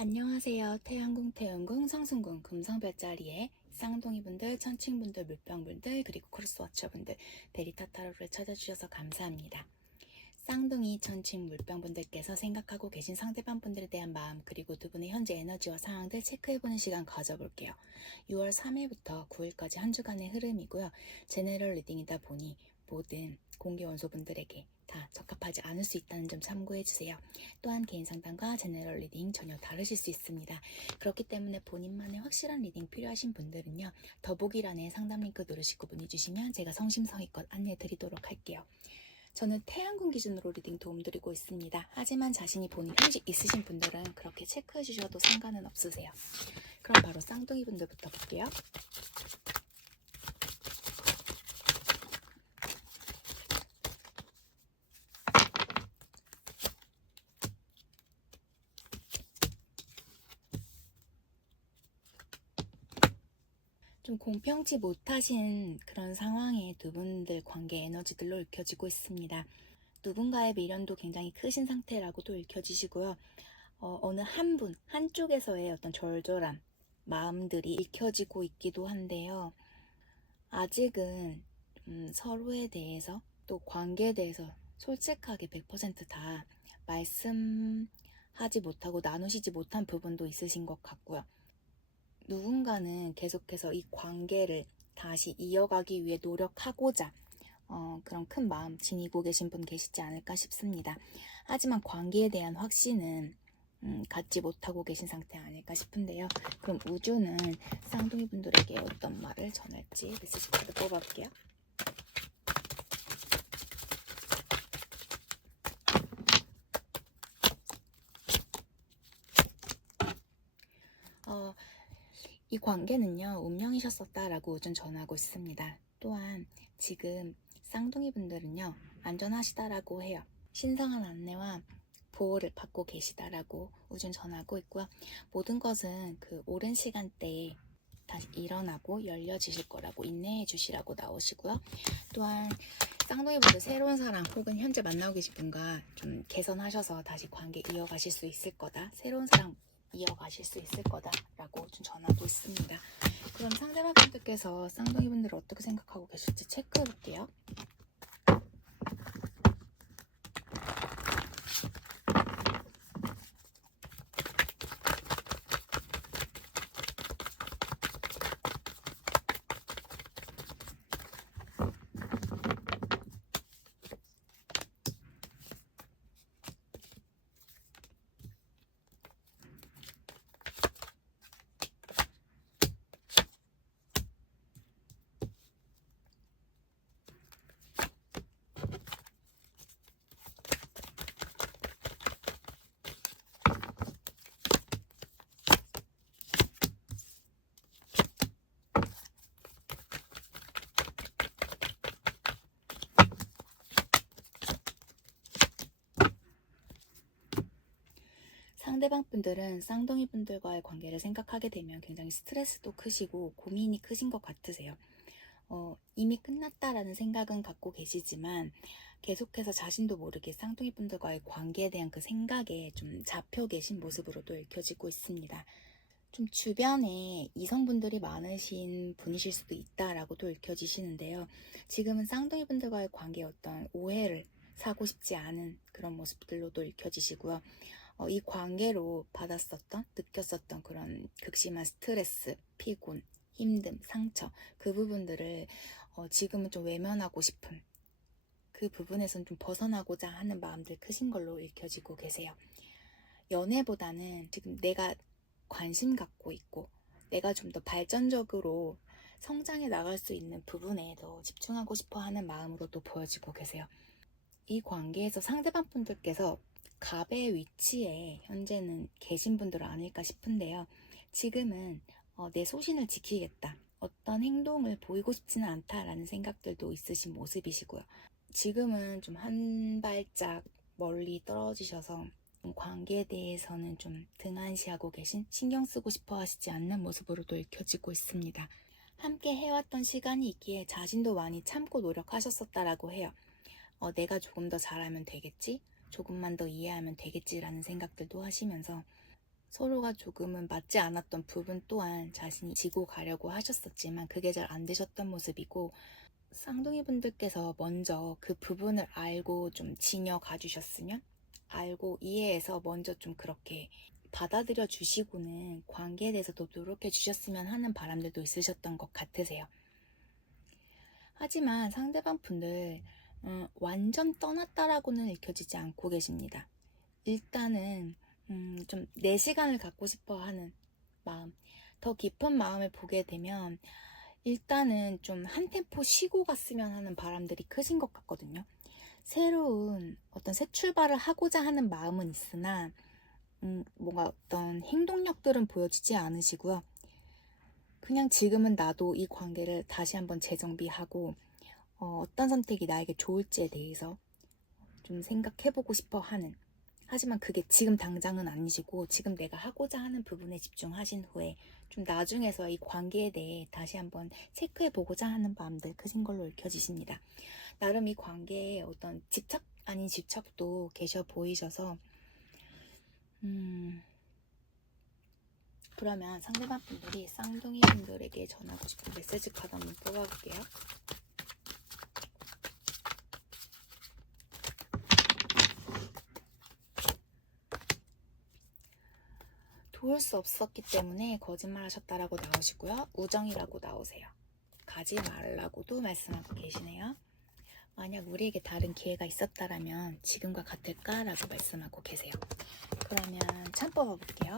안녕하세요. 태양궁, 태운궁, 성승궁, 금성별자리에 쌍둥이분들, 천칭분들, 물병분들, 그리고 크로스워처분들, 베리타타로를 찾아주셔서 감사합니다. 쌍둥이, 천칭, 물병분들께서 생각하고 계신 상대방분들에 대한 마음, 그리고 두 분의 현재 에너지와 상황들 체크해보는 시간 가져볼게요. 6월 3일부터 9일까지 한 주간의 흐름이고요. 제너럴 리딩이다 보니 모든 공개 원소분들에게 다 적합하지 않을 수 있다는 점 참고해주세요. 또한 개인 상담과 제너럴 리딩 전혀 다르실 수 있습니다. 그렇기 때문에 본인만의 확실한 리딩 필요하신 분들은요. 더보기란에 상담 링크 누르시고 문의 주시면 제가 성심성의껏 안내해 드리도록 할게요. 저는 태양궁 기준으로 리딩 도움드리고 있습니다. 하지만 자신이 본인 휴직 있으신 분들은 그렇게 체크해 주셔도 상관은 없으세요. 그럼 바로 쌍둥이 분들부터 볼게요. 좀 공평치 못하신 그런 상황에 두 분들 관계 에너지들로 읽혀지고 있습니다. 누군가의 미련도 굉장히 크신 상태라고도 읽혀지시고요. 어느 한 분, 한쪽에서의 어떤 절절한 마음들이 읽혀지고 있기도 한데요. 아직은 서로에 대해서 또 관계에 대해서 솔직하게 100%다 말씀하지 못하고 나누시지 못한 부분도 있으신 것 같고요. 누군가는 계속해서 이 관계를 다시 이어가기 위해 노력하고자 그런 큰 마음 지니고 계신 분 계시지 않을까 싶습니다. 하지만 관계에 대한 확신은 갖지 못하고 계신 상태 아닐까 싶은데요. 그럼 우주는 쌍둥이 분들에게 어떤 말을 전할지 메시지 카드 뽑아볼게요. 이 관계는요, 운명이셨었다라고 우주는 전하고 있습니다. 또한 지금 쌍둥이 분들은요, 안전하시다라고 해요. 신성한 안내와 보호를 받고 계시다라고 우주는 전하고 있고요. 모든 것은 그 오랜 시간대에 다시 일어나고 열려지실 거라고 인내해 주시라고 나오시고요. 또한 쌍둥이분들 새로운 사람 혹은 현재 만나고 계신 분과 좀 개선하셔서 다시 관계 이어가실 수 있을 거다. 새로운 사람 이어가실 수 있을 거다라고 좀 전하고 있습니다. 그럼 상대방 분들께서 쌍둥이분들을 어떻게 생각하고 계실지 체크해 볼게요. 상대방 분들은 쌍둥이 분들과의 관계를 생각하게 되면 굉장히 스트레스도 크시고 고민이 크신 것 같으세요. 이미 끝났다라는 생각은 갖고 계시지만 계속해서 자신도 모르게 쌍둥이 분들과의 관계에 대한 그 생각에 좀 잡혀 계신 모습으로도 읽혀지고 있습니다. 좀 주변에 이성분들이 많으신 분이실 수도 있다라고도 읽혀지시는데요. 지금은 쌍둥이 분들과의 관계에 어떤 오해를 사고 싶지 않은 그런 모습들로도 읽혀지시고요. 이 관계로 받았었던, 느꼈었던 그런 극심한 스트레스, 피곤, 힘듦, 상처, 그 부분들을 지금은 좀 외면하고 싶은 그 부분에선 좀 벗어나고자 하는 마음들 크신 걸로 읽혀지고 계세요. 연애보다는 지금 내가 관심 갖고 있고 내가 좀 더 발전적으로 성장해 나갈 수 있는 부분에 더 집중하고 싶어 하는 마음으로도 보여지고 계세요. 이 관계에서 상대방 분들께서 갑의 위치에 현재는 계신 분들은 아닐까 싶은데요. 지금은 내 소신을 지키겠다. 어떤 행동을 보이고 싶지는 않다라는 생각들도 있으신 모습이시고요. 지금은 좀 한 발짝 멀리 떨어지셔서 관계에 대해서는 좀 등한시하고 계신, 신경 쓰고 싶어 하시지 않는 모습으로도 읽혀지고 있습니다. 함께 해왔던 시간이 있기에 자신도 많이 참고 노력하셨었다라고 해요. 내가 조금 더 잘하면 되겠지? 조금만 더 이해하면 되겠지라는 생각들도 하시면서 서로가 조금은 맞지 않았던 부분 또한 자신이 지고 가려고 하셨었지만 그게 잘 안 되셨던 모습이고, 쌍둥이 분들께서 먼저 그 부분을 알고 좀 지녀가 주셨으면, 알고 이해해서 먼저 좀 그렇게 받아들여 주시고는 관계에 대해서 더 노력해 주셨으면 하는 바람들도 있으셨던 것 같으세요. 하지만 상대방 분들 완전 떠났다라고는 읽혀지지 않고 계십니다. 일단은 좀 내 시간을 갖고 싶어 하는 마음, 더 깊은 마음을 보게 되면 일단은 좀 한 템포 쉬고 갔으면 하는 바람들이 크신 것 같거든요. 새로운 어떤 새 출발을 하고자 하는 마음은 있으나 뭔가 어떤 행동력들은 보여지지 않으시고요. 그냥 지금은 나도 이 관계를 다시 한번 재정비하고 어떤 선택이 나에게 좋을지에 대해서 좀 생각해보고 싶어 하는, 하지만 그게 지금 당장은 아니시고 지금 내가 하고자 하는 부분에 집중하신 후에 좀 나중에서 이 관계에 대해 다시 한번 체크해보고자 하는 마음들 크신 걸로 읽혀지십니다. 나름 이 관계에 어떤 집착 아닌 집착도 계셔 보이셔서 그러면 상대방 분들이 쌍둥이 분들에게 전하고 싶은 메시지 카드 한번 뽑아볼게요. 도울 수 없었기 때문에 거짓말 하셨다라고 나오시고요. 우정이라고 나오세요. 가지 말라고도 말씀하고 계시네요. 만약 우리에게 다른 기회가 있었다라면 지금과 같을까라고 말씀하고 계세요. 그러면 참 뽑아볼게요.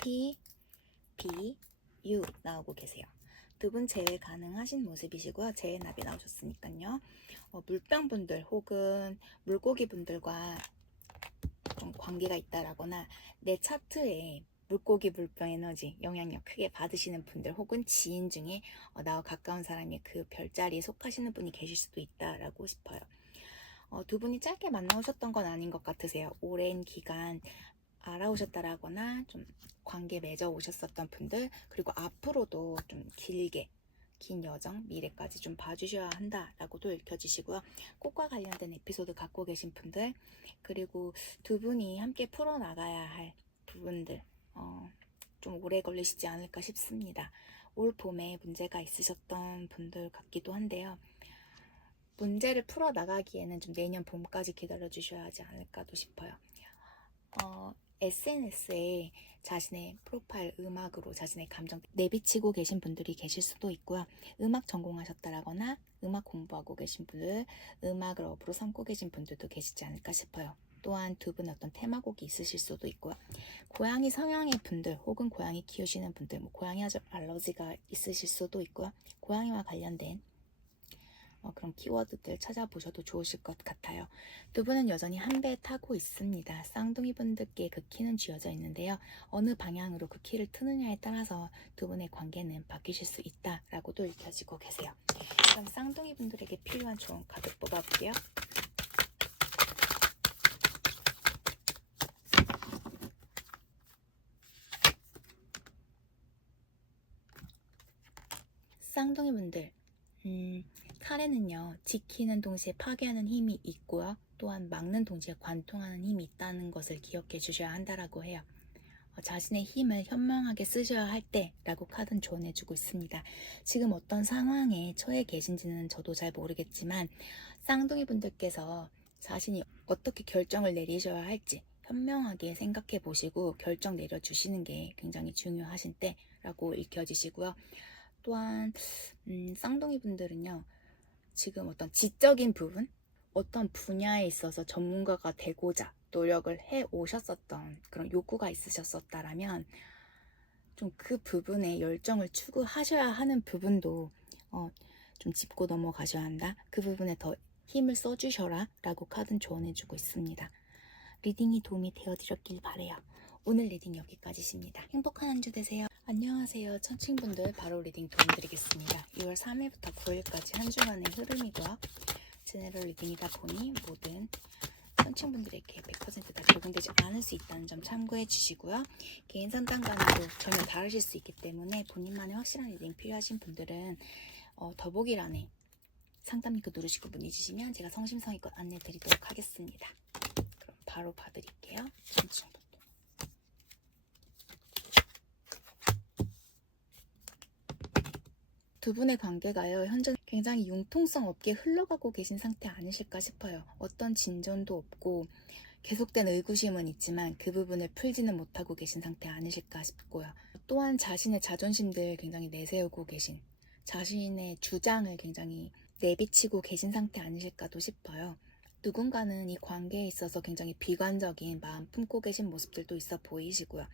T, B, U 나오고 계세요. 두 분 재회 가능하신 모습이시고요. 재회 납이 나오셨으니까요. 물병분들 혹은 물고기분들과 좀 관계가 있다라거나 내 차트에 물고기 물병 에너지 영향력 크게 받으시는 분들 혹은 지인 중에 나와 가까운 사람이 그 별자리에 속하시는 분이 계실 수도 있다라고 싶어요. 두 분이 짧게 만나오셨던 건 아닌 것 같으세요. 오랜 기간 알아오셨다라거나 좀 관계 맺어 오셨었던 분들, 그리고 앞으로도 좀 길게 긴 여정, 미래까지 좀 봐주셔야 한다라고도 읽혀지시고요. 꽃과 관련된 에피소드 갖고 계신 분들, 그리고 두 분이 함께 풀어나가야 할 부분들 좀 오래 걸리시지 않을까 싶습니다. 올 봄에 문제가 있으셨던 분들 같기도 한데요. 문제를 풀어나가기에는 좀 내년 봄까지 기다려주셔야 하지 않을까도 싶어요. SNS에 자신의 프로파일 음악으로 자신의 감정 내비치고 계신 분들이 계실 수도 있고요. 음악 전공하셨다라거나 음악 공부하고 계신 분들, 음악을 업으로 삼고 계신 분들도 계시지 않을까 싶어요. 또한 두 분 어떤 테마곡이 있으실 수도 있고요. 고양이 성향의 분들 혹은 고양이 키우시는 분들, 고양이 알러지가 있으실 수도 있고요. 고양이와 관련된 그런 키워드들 찾아보셔도 좋으실 것 같아요. 두 분은 여전히 한 배에 타고 있습니다. 쌍둥이 분들께 그 키는 쥐어져 있는데요. 어느 방향으로 그 키를 트느냐에 따라서 두 분의 관계는 바뀌실 수 있다라고도 읽혀지고 계세요. 그럼 쌍둥이 분들에게 필요한 좋은 카드 뽑아볼게요. 쌍둥이 분들, 칼에는요, 지키는 동시에 파괴하는 힘이 있고요. 또한 막는 동시에 관통하는 힘이 있다는 것을 기억해 주셔야 한다라고 해요. 자신의 힘을 현명하게 쓰셔야 할 때라고 카드는 조언해주고 있습니다. 지금 어떤 상황에 처해 계신지는 저도 잘 모르겠지만 쌍둥이 분들께서 자신이 어떻게 결정을 내리셔야 할지 현명하게 생각해 보시고 결정 내려주시는 게 굉장히 중요하신 때라고 읽혀지시고요. 또한 쌍둥이 분들은요, 지금 어떤 지적인 부분, 어떤 분야에 있어서 전문가가 되고자 노력을 해 오셨었던 그런 욕구가 있으셨었다라면 좀 그 부분에 열정을 추구하셔야 하는 부분도 좀 짚고 넘어가셔야 한다. 그 부분에 더 힘을 써주셔라 라고 카드는 조언해주고 있습니다. 리딩이 도움이 되어드렸길 바래요. 오늘 리딩 여기까지십니다. 행복한 한 주 되세요. 안녕하세요. 천칭분들 바로 리딩 도움드리겠습니다. 2월 3일부터 9일까지 한 주간의 흐름이고요. 제네럴 리딩이다 보니 모든 천칭분들에게 100%다 적용되지 않을 수 있다는 점 참고해 주시고요. 개인 상담과는 전혀 다르실 수 있기 때문에 본인만의 확실한 리딩 필요하신 분들은 더보기란에 상담 링크 누르시고 문의 주시면 제가 성심성의껏 안내 드리도록 하겠습니다. 그럼 바로 봐드릴게요. 천칭분들. 두 분의 관계가요, 현재 굉장히 융통성 없게 흘러가고 계신 상태 아니실까 싶어요. 어떤 진전도 없고 계속된 의구심은 있지만 그 부분을 풀지는 못하고 계신 상태 아니실까 싶고요. 또한 자신의 자존심들 굉장히 내세우고 계신, 자신의 주장을 굉장히 내비치고 계신 상태 아니실까도 싶어요. 누군가는 이 관계에 있어서 굉장히 비관적인 마음 품고 계신 모습들도 있어 보이시고요.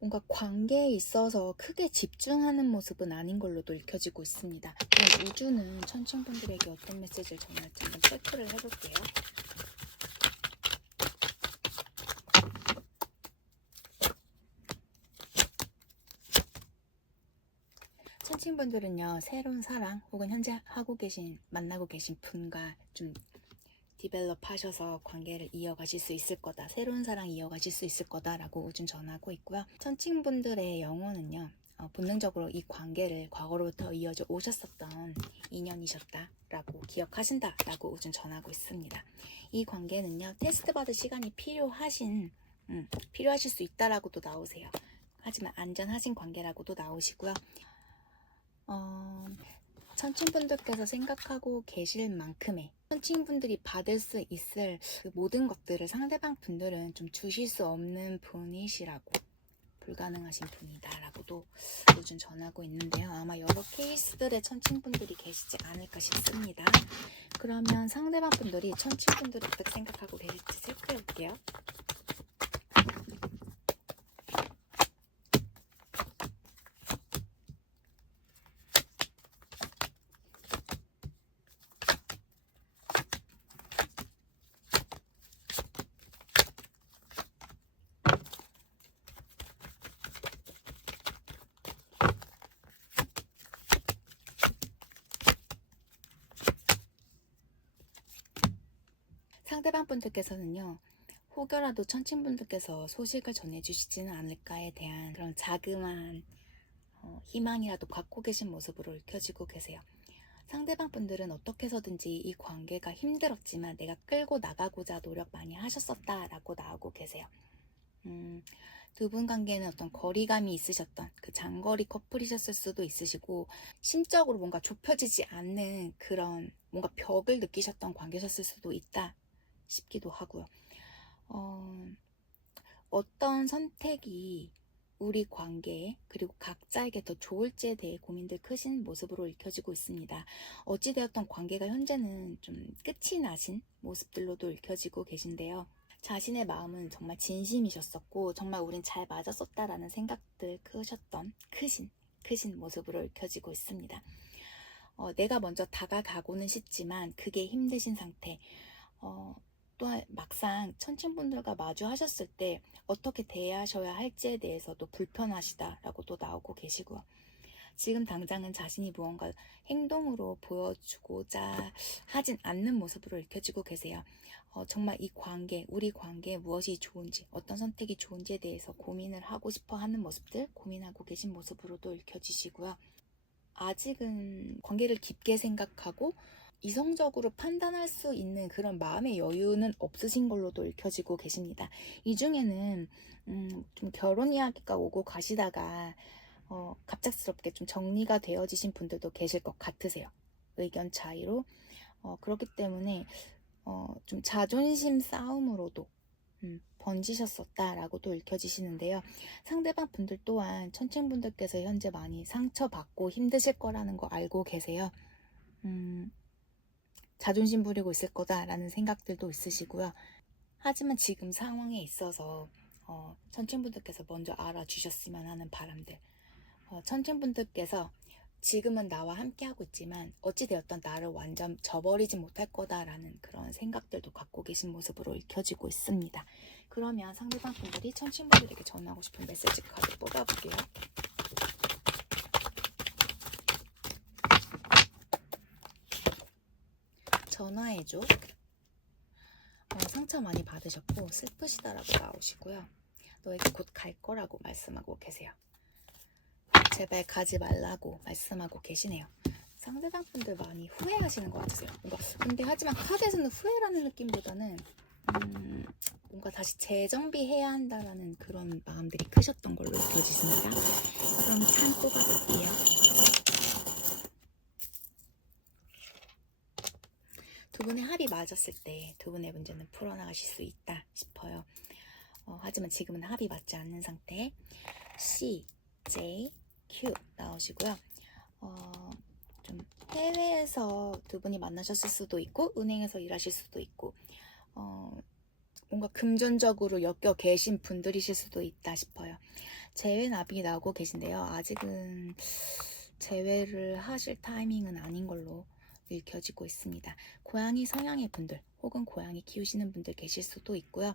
뭔가 관계에 있어서 크게 집중하는 모습은 아닌 걸로도 읽혀지고 있습니다. 그럼 우주는 천칭분들에게 어떤 메시지를 전할지 한번 체크를 해볼게요. 천칭분들은요, 새로운 사랑 혹은 현재 만나고 계신 분과 좀 디벨롭 하셔서 관계를 이어가실 수 있을 거다, 새로운 사랑 이어가실 수 있을 거다 라고 우준 전하고 있고요. 천칭분들의 영혼은요, 본능적으로 이 관계를 과거로부터 이어져 오셨었던 인연이셨다 라고 기억하신다 라고 우준 전하고 있습니다. 이 관계는요, 테스트 받을 시간이 필요하실 수 있다라고도 나오세요. 하지만 안전하신 관계라고도 나오시고요. 천칭분들께서 생각하고 계실 만큼의 천칭분들이 받을 수 있을 그 모든 것들을 상대방 분들은 좀 주실 수 없는 분이시라고, 불가능하신 분이다 라고도 요즘 전하고 있는데요. 아마 여러 케이스들의 천칭분들이 계시지 않을까 싶습니다. 그러면 상대방 분들이 천칭분들을 어떻게 생각하고 계실지 체크해 볼게요. 상대방 분들께서는요, 혹여라도 천칭분들께서 소식을 전해주시지는 않을까에 대한 그런 자그마한 희망이라도 갖고 계신 모습으로 읽혀지고 계세요. 상대방 분들은 어떻게 해서든지 이 관계가 힘들었지만 내가 끌고 나가고자 노력 많이 하셨었다라고 나오고 계세요. 두 분 관계는 어떤 거리감이 있으셨던 그 장거리 커플이셨을 수도 있으시고, 심적으로 뭔가 좁혀지지 않는 그런 뭔가 벽을 느끼셨던 관계셨을 수도 있다 싶기도 하고요. 어떤 선택이 우리 관계에 그리고 각자에게 더 좋을지에 대해 고민들 크신 모습으로 읽혀지고 있습니다. 어찌되었던 관계가 현재는 좀 끝이 나신 모습들로도 읽혀지고 계신데요. 자신의 마음은 정말 진심이셨었고 정말 우린 잘 맞았었다라는 생각들 크신 모습으로 읽혀지고 있습니다. 내가 먼저 다가가고는 싶지만 그게 힘드신 상태, 또한 막상 천칭분들과 마주하셨을 때 어떻게 대하셔야 할지에 대해서도 불편하시다라고도 나오고 계시고요. 지금 당장은 자신이 무언가 행동으로 보여주고자 하진 않는 모습으로 읽혀지고 계세요. 정말 이 관계, 우리 관계에 무엇이 좋은지, 어떤 선택이 좋은지에 대해서 고민을 하고 싶어 하는 모습들, 고민하고 계신 모습으로도 읽혀지시고요. 아직은 관계를 깊게 생각하고 이성적으로 판단할 수 있는 그런 마음의 여유는 없으신 걸로도 읽혀지고 계십니다. 이 중에는 좀 결혼 이야기가 오고 가시다가 갑작스럽게 좀 정리가 되어지신 분들도 계실 것 같으세요. 의견 차이로. 그렇기 때문에 좀 자존심 싸움으로도 번지셨었다라고도 읽혀지시는데요. 상대방 분들 또한 천칭분들께서 현재 많이 상처받고 힘드실 거라는 거 알고 계세요. 자존심 부리고 있을 거다라는 생각들도 있으시고요. 하지만 지금 상황에 있어서 천칭분들께서 먼저 알아주셨으면 하는 바람들, 천칭분들께서 지금은 나와 함께하고 있지만 어찌되었던 나를 완전 저버리지 못할 거다라는 그런 생각들도 갖고 계신 모습으로 읽혀지고 있습니다. 그러면 상대방 분들이 천칭분들에게 전하고 싶은 메시지 카드 뽑아볼게요. 전화해줘. 상처 많이 받으셨고 슬프시다라고 나오시고요. 너에게 곧 갈 거라고 말씀하고 계세요. 제발 가지 말라고 말씀하고 계시네요. 상대방 분들 많이 후회하시는 것 같으세요. 근데 하지만 카드에서는 후회라는 느낌보다는 뭔가 다시 재정비해야 한다라는 그런 마음들이 크셨던 걸로 느껴지십니다. 그럼 찬 뽑아볼게요. 두 분의 합이 맞았을 때 두 분의 문제는 풀어나가실 수 있다 싶어요. 하지만 지금은 합이 맞지 않는 상태. C, J, Q 나오시고요. 좀 해외에서 두 분이 만나셨을 수도 있고 은행에서 일하실 수도 있고 뭔가 금전적으로 엮여 계신 분들이실 수도 있다 싶어요. 재회납이 나오고 계신데요. 아직은 재회를 하실 타이밍은 아닌 걸로 읽혀지고 있습니다. 고양이 성향의 분들 혹은 고양이 키우시는 분들 계실 수도 있고요.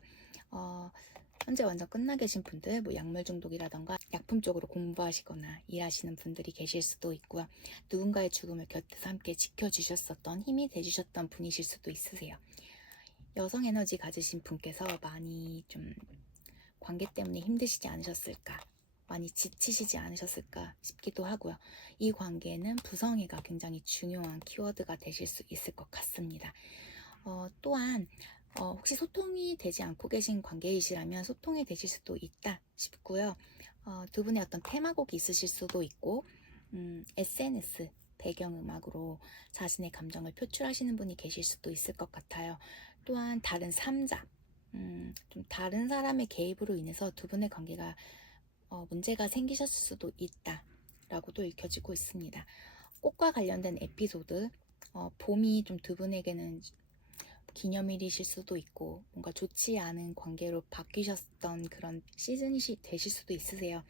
현재 완전 끝나 계신 분들, 뭐 약물 중독이라던가 약품 쪽으로 공부하시거나 일하시는 분들이 계실 수도 있고요. 누군가의 죽음을 곁에서 함께 지켜주셨었던, 힘이 돼주셨던 분이실 수도 있으세요. 여성 에너지 가지신 분께서 많이 좀 관계 때문에 힘드시지 않으셨을까, 많이 지치시지 않으셨을까 싶기도 하고요. 이 관계는 부성애가 굉장히 중요한 키워드가 되실 수 있을 것 같습니다. 또한 혹시 소통이 되지 않고 계신 관계이시라면 소통이 되실 수도 있다 싶고요. 두 분의 어떤 테마곡이 있으실 수도 있고 SNS 배경음악으로 자신의 감정을 표출하시는 분이 계실 수도 있을 것 같아요. 또한 다른 3자, 좀 다른 사람의 개입으로 인해서 두 분의 관계가 문제가 생기셨을 수도 있다라고도 읽혀지고 있습니다. 꽃과 관련된 에피소드, 봄이 좀 두 분에게는 기념일이실 수도 있고 뭔가 좋지 않은 관계로 바뀌셨던 그런 시즌이 되실 수도 있으세요.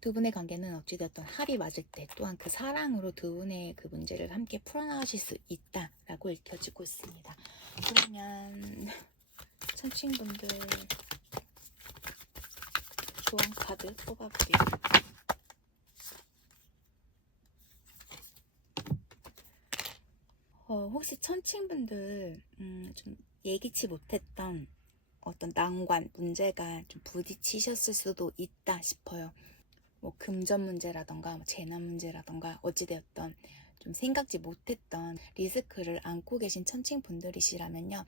두 분의 관계는 어찌되었던 합이 맞을 때 또한 그 사랑으로 두 분의 그 문제를 함께 풀어나가실 수 있다라고 읽혀지고 있습니다. 그러면 천칭분들 조언 카드 뽑아볼게요. 혹시 천칭분들 좀 예기치 못했던 어떤 난관, 문제가 좀 부딪히셨을 수도 있다 싶어요. 뭐 금전 문제라던가 뭐 재난 문제라던가 어찌되었던 좀 생각지 못했던 리스크를 안고 계신 천칭분들이시라면요.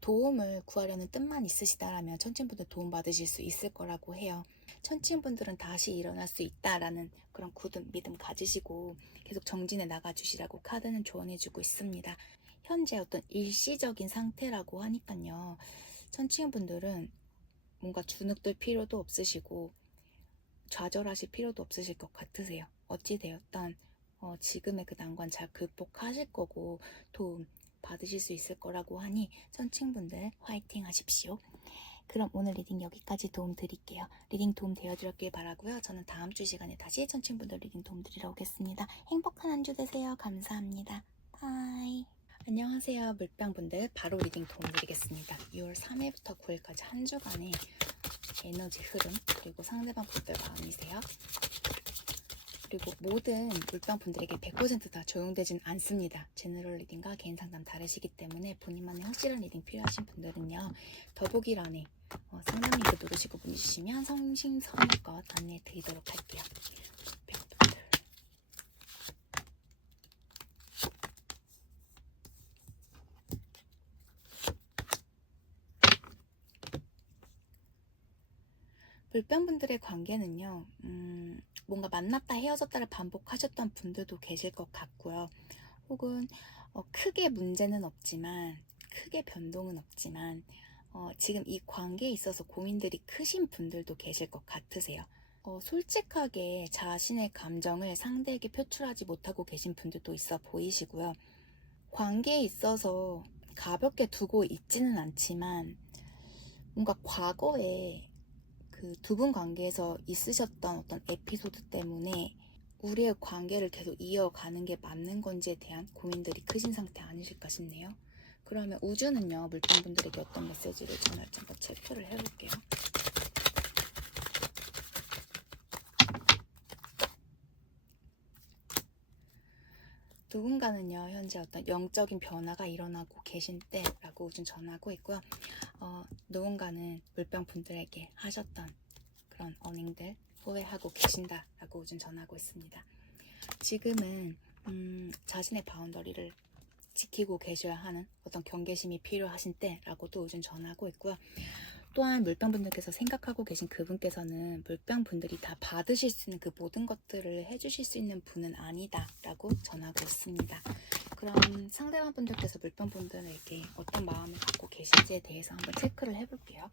도움을 구하려는 뜻만 있으시다라면 천칭분들 도움 받으실 수 있을 거라고 해요. 천칭분들은 다시 일어날 수 있다라는 그런 굳은 믿음 가지시고 계속 정진해 나가주시라고 카드는 조언해주고 있습니다. 현재 어떤 일시적인 상태라고 하니까요. 천칭분들은 뭔가 주눅들 필요도 없으시고 좌절하실 필요도 없으실 것 같으세요. 어찌되었던 지금의 그 난관 잘 극복하실 거고 도움 받으실 수 있을 거라고 하니 천칭분들 화이팅 하십시오. 그럼 오늘 리딩 여기까지 도움 드릴게요. 리딩 도움 되어드렸길 바라고요. 저는 다음 주 시간에 다시 천칭분들 리딩 도움 드리러 오겠습니다. 행복한 한 주 되세요. 감사합니다. 바이. 안녕하세요. 물병분들 바로 리딩 도움 드리겠습니다. 6월 3일부터 9일까지 한 주간의 에너지 흐름 그리고 상대방 분들 마음이세요. 그리고 모든 물병분들에게 100% 다 적용되진 않습니다. 제너럴 리딩과 개인 상담 다르시기 때문에 본인만의 확실한 리딩 필요하신 분들은요. 더보기란에 상담 링크 누르시고 문의 주시면 성심성의껏 안내해 드리도록 할게요. 물병분들의 관계는요, 뭔가 만났다 헤어졌다를 반복하셨던 분들도 계실 것 같고요. 혹은 크게 문제는 없지만, 크게 변동은 없지만, 지금 이 관계에 있어서 고민들이 크신 분들도 계실 것 같으세요. 솔직하게 자신의 감정을 상대에게 표출하지 못하고 계신 분들도 있어 보이시고요. 관계에 있어서 가볍게 두고 있지는 않지만, 뭔가 과거에 그 두 분 관계에서 있으셨던 어떤 에피소드 때문에 우리의 관계를 계속 이어가는 게 맞는 건지에 대한 고민들이 크신 상태 아니실까 싶네요. 그러면 우주는요, 물병분들에게 어떤 메시지를 전할지 한번 체크를 해볼게요. 누군가는요, 현재 어떤 영적인 변화가 일어나고 계신 때라고 우준 전하고 있고요. 누군가는 물병분들에게 하셨던 그런 언행들 후회하고 계신다라고 우준 전하고 있습니다. 지금은 자신의 바운더리를 지키고 계셔야 하는 어떤 경계심이 필요하신 때라고도 요즘 전하고 있고요. 또한 물병분들께서 생각하고 계신 그분께서는 물병분들이 다 받으실 수 있는 그 모든 것들을 해주실 수 있는 분은 아니다 라고 전하고 있습니다. 그럼 상대방 분들께서 물병분들에게 어떤 마음을 갖고 계신지에 대해서 한번 체크를 해볼게요.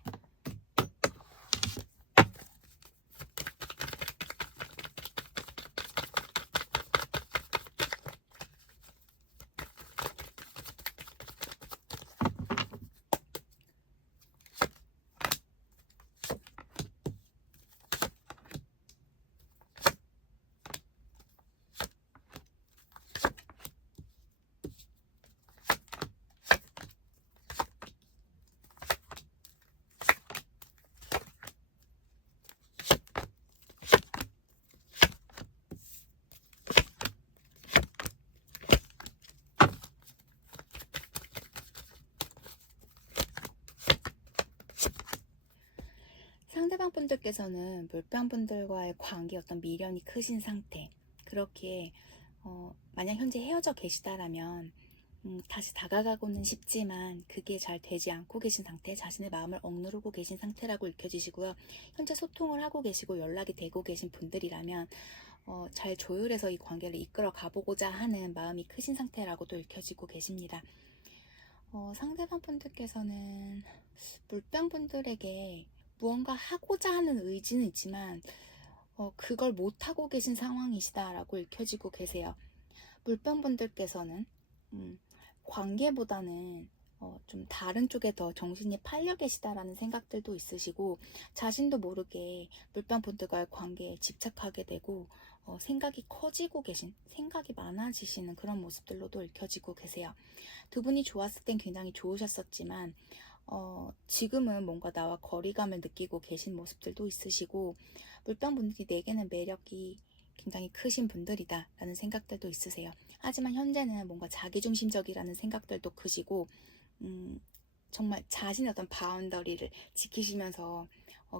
상대방 분들께서는 물병분들과의 관계 어떤 미련이 크신 상태, 그렇게 만약 현재 헤어져 계시다라면 다시 다가가고는 싶지만 그게 잘 되지 않고 계신 상태, 자신의 마음을 억누르고 계신 상태라고 읽혀지시고요. 현재 소통을 하고 계시고 연락이 되고 계신 분들이라면 잘 조율해서 이 관계를 이끌어 가보고자 하는 마음이 크신 상태라고도 읽혀지고 계십니다. 상대방 분들께서는 물병분들에게 무언가 하고자 하는 의지는 있지만 그걸 못하고 계신 상황이시다라고 읽혀지고 계세요. 물병분들께서는 관계보다는 좀 다른 쪽에 더 정신이 팔려 계시다라는 생각들도 있으시고, 자신도 모르게 물병분들과의 관계에 집착하게 되고 생각이 커지고 계신, 생각이 많아지시는 그런 모습들로도 읽혀지고 계세요. 두 분이 좋았을 땐 굉장히 좋으셨었지만 지금은 뭔가 나와 거리감을 느끼고 계신 모습들도 있으시고, 물병분들이 내게는 매력이 굉장히 크신 분들이다 라는 생각들도 있으세요. 하지만 현재는 뭔가 자기중심적이라는 생각들도 크시고 정말 자신의 어떤 바운더리를 지키시면서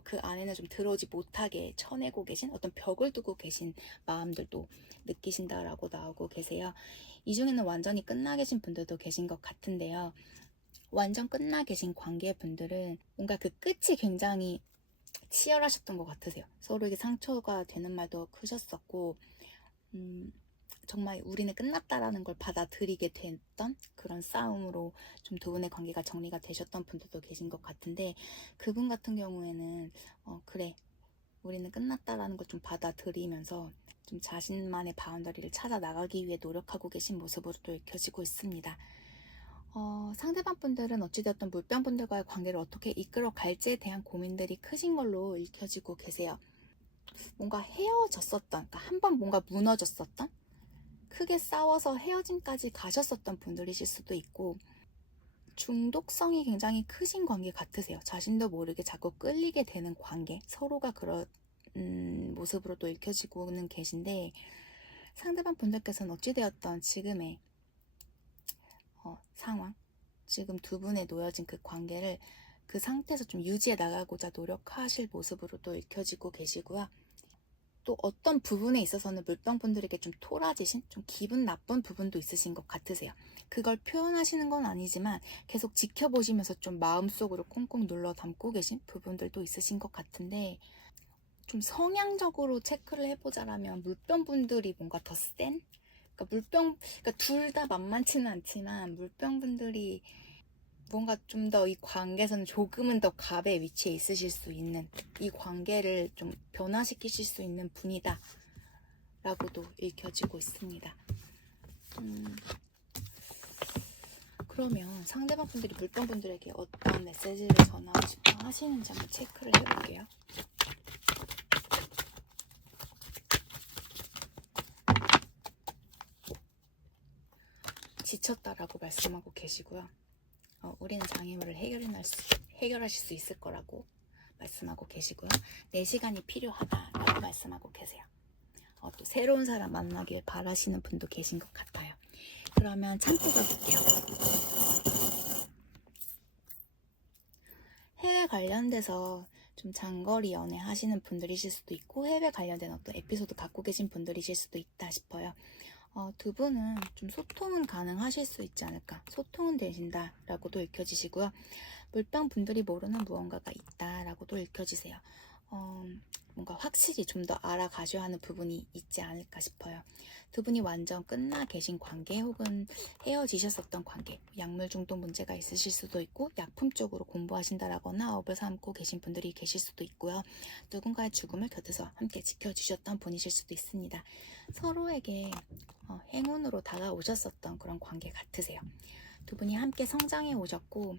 그 안에는 좀 들어오지 못하게 쳐내고 계신 어떤 벽을 두고 계신 마음들도 느끼신다라고 나오고 계세요. 이 중에는 완전히 끝나 계신 분들도 계신 것 같은데요. 완전 끝나 계신 관계분들은 뭔가 그 끝이 굉장히 치열하셨던 것 같으세요. 서로에게 상처가 되는 말도 크셨었고 정말 우리는 끝났다라는 걸 받아들이게 됐던 그런 싸움으로 좀 두 분의 관계가 정리가 되셨던 분들도 계신 것 같은데, 그분 같은 경우에는 그래, 우리는 끝났다라는 걸 좀 받아들이면서 좀 자신만의 바운더리를 찾아 나가기 위해 노력하고 계신 모습으로도 읽혀지고 있습니다. 상대방 분들은 어찌되었던 물병분들과의 관계를 어떻게 이끌어 갈지에 대한 고민들이 크신 걸로 읽혀지고 계세요. 뭔가 헤어졌었던, 그러니까 한번 뭔가 무너졌었던, 크게 싸워서 헤어짐까지 가셨었던 분들이실 수도 있고, 중독성이 굉장히 크신 관계 같으세요. 자신도 모르게 자꾸 끌리게 되는 관계, 서로가 그런 모습으로도 읽혀지고는 계신데, 상대방 분들께서는 어찌되었던 지금의 상황, 지금 두 분의 놓여진 그 관계를 그 상태에서 좀 유지해 나가고자 노력하실 모습으로도 읽혀지고 계시고요. 또 어떤 부분에 있어서는 물병분들에게 좀 토라지신, 좀 기분 나쁜 부분도 있으신 것 같으세요. 그걸 표현하시는 건 아니지만 계속 지켜보시면서 좀 마음속으로 콩콩 눌러 담고 계신 부분들도 있으신 것 같은데, 좀 성향적으로 체크를 해보자라면 물병분들이 뭔가 더 센? 그러니까 둘 다 만만치는 않지만 물병분들이 뭔가 좀 더 이 관계에서는 조금은 더 갑의 위치에 있으실 수 있는, 이 관계를 좀 변화시키실 수 있는 분이다 라고도 읽혀지고 있습니다. 그러면 상대방 분들이 물병분들에게 어떤 메시지를 전하고 싶어 하시는지 한번 체크를 해볼게요. 지쳤다라고 말씀하고 계시고요. 우리는 장애물을 해결하실 수 있을 거라고 말씀하고 계시고요. 내 시간이 필요하다라고 말씀하고 계세요. 또 새로운 사람 만나길 바라시는 분도 계신 것 같아요. 그러면 참고 볼게요. 해외 관련돼서 좀 장거리 연애 하시는 분들이실 수도 있고, 해외 관련된 어떤 에피소드 갖고 계신 분들이실 수도 있다 싶어요. 두 분은 좀 소통은 가능하실 수 있지 않을까, 소통은 되신다라고도 읽혀지시고요. 물병 분들이 모르는 무언가가 있다라고도 읽혀지세요. 뭔가 확실히 좀 더 알아가셔야 하는 부분이 있지 않을까 싶어요. 두 분이 완전 끝나 계신 관계 혹은 헤어지셨었던 관계, 약물 중독 문제가 있으실 수도 있고 약품 쪽으로 공부하신다라거나 업을 삼고 계신 분들이 계실 수도 있고요. 누군가의 죽음을 곁에서 함께 지켜주셨던 분이실 수도 있습니다. 서로에게 행운으로 다가오셨었던 그런 관계 같으세요. 두 분이 함께 성장해 오셨고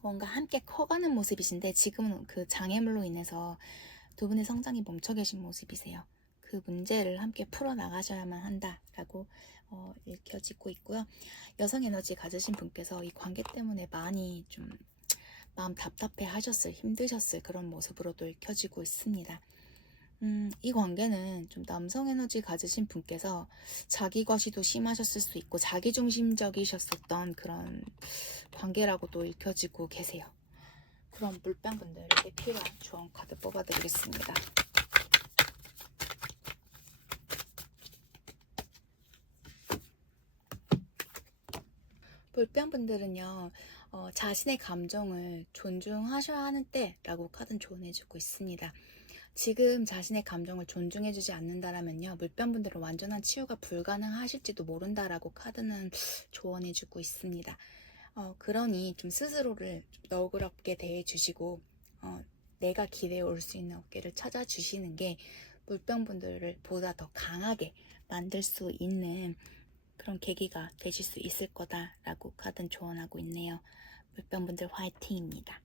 뭔가 함께 커가는 모습이신데 지금은 그 장애물로 인해서 두 분의 성장이 멈춰 계신 모습이세요. 그 문제를 함께 풀어나가셔야만 한다라고 읽혀지고 있고요. 여성 에너지 가지신 분께서 이 관계 때문에 많이 좀 마음 답답해 하셨을, 힘드셨을 그런 모습으로도 읽혀지고 있습니다. 이 관계는 좀 남성 에너지 가지신 분께서 자기 과시도 심하셨을 수 있고 자기중심적이셨었던 그런 관계라고도 읽혀지고 계세요. 그럼 물병분들에게 필요한 조언 카드 뽑아드리겠습니다. 물병분들은요, 자신의 감정을 존중하셔야 하는 때라고 카드는 조언해주고 있습니다. 지금 자신의 감정을 존중해주지 않는다라면요, 물병분들은 완전한 치유가 불가능하실지도 모른다라고 카드는 조언해주고 있습니다. 그러니 좀 스스로를 좀 너그럽게 대해주시고 내가 기대해 올 수 있는 어깨를 찾아주시는 게 물병분들을 보다 더 강하게 만들 수 있는 그런 계기가 되실 수 있을 거다라고 카드는 조언하고 있네요. 물병분들 화이팅입니다.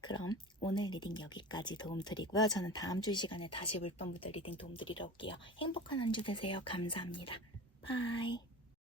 그럼 오늘 리딩 여기까지 도움드리고요. 저는 다음 주 시간에 다시 물병분들 리딩 도움드리러 올게요. 행복한 한 주 되세요. 감사합니다. 바이.